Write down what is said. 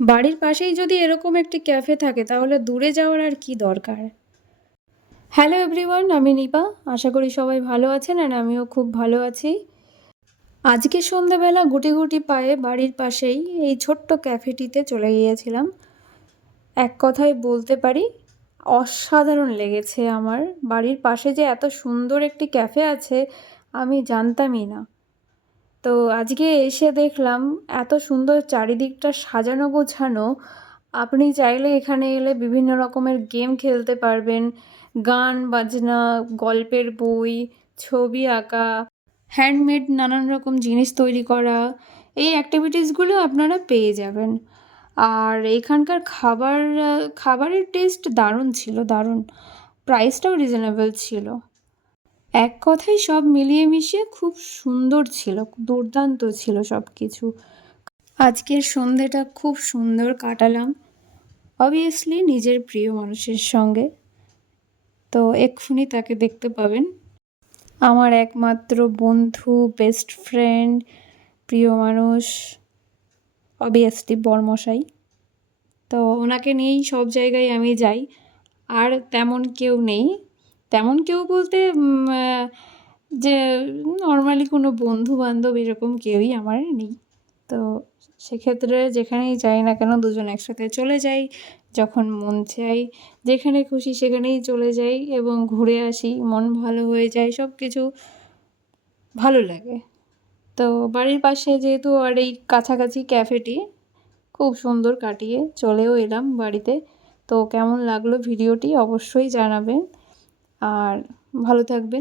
বাড়ির পাশেই যদি এরকম একটি ক্যাফে থাকে তাহলে দূরে যাওয়ার আর কি দরকার। হ্যালো এভরিওয়ান, আমি নিপা। আশা করি সবাই ভালো আছেন আর আমিও খুব ভালো আছি। আজকে সন্ধ্যাবেলা গুটি গুটি পায়ে বাড়ির পাশেই এই ছোট্ট ক্যাফেটিতে চলে গিয়েছিলাম। এক কথায় বলতে পারি অসাধারণ লেগেছে আমার। বাড়ির পাশে যে এত সুন্দর একটি ক্যাফে আছে আমি জানতামই না। তো আজকে এসে দেখলাম এত সুন্দর চারিদিকটা সাজানো গোছানো। আপনি চাইলে এখানে এলে বিভিন্ন রকমের গেম খেলতে পারবেন, গান বাজনা, গল্পের বই, ছবি আঁকা, হ্যান্ডমেড নানান রকম জিনিস তৈরি করা, এই অ্যাক্টিভিটিসগুলো আপনারা পেয়ে যাবেন। আর এখানকার খাবারের টেস্ট দারুণ ছিল, দারুণ। প্রাইসটাও রিজনেবল ছিল। এক কথায় সব মিলিয়ে মিশিয়ে খুব সুন্দর ছিল, দুর্দান্ত ছিল সব কিছু। আজকের সন্ধেটা খুব সুন্দর কাটালাম, অবভিয়াসলি নিজের প্রিয় মানুষের সঙ্গে। তো এক্ষুনি তাকে দেখতে পাবেন, আমার একমাত্র বন্ধু, বেস্ট ফ্রেন্ড, প্রিয় মানুষ, অবভিয়াসলি বরমশাই। তো ওনাকে নিয়েই সব জায়গায় আমি যাই। আর তেমন কেউ নেই, তেমন কেউ বলতে যে নর্মালি কোনো বন্ধু বান্ধব এরকম কেউই আমার নেই। তো সেক্ষেত্রে যেখানেই যাই না কেন দুজন একসাথে চলে যাই, যখন মন চাই যেখানে খুশি সেখানেই চলে যাই এবং ঘুরে আসি, মন ভালো হয়ে যায়, সব কিছু ভালো লাগে। তো বাড়ির পাশে যেহেতু আর এই কাছাকাছি ক্যাফেটি, খুব সুন্দর কাটিয়ে চলেও এলাম বাড়িতে। তো কেমন লাগলো ভিডিওটি অবশ্যই জানাবেন আর ভালো থাকবেন।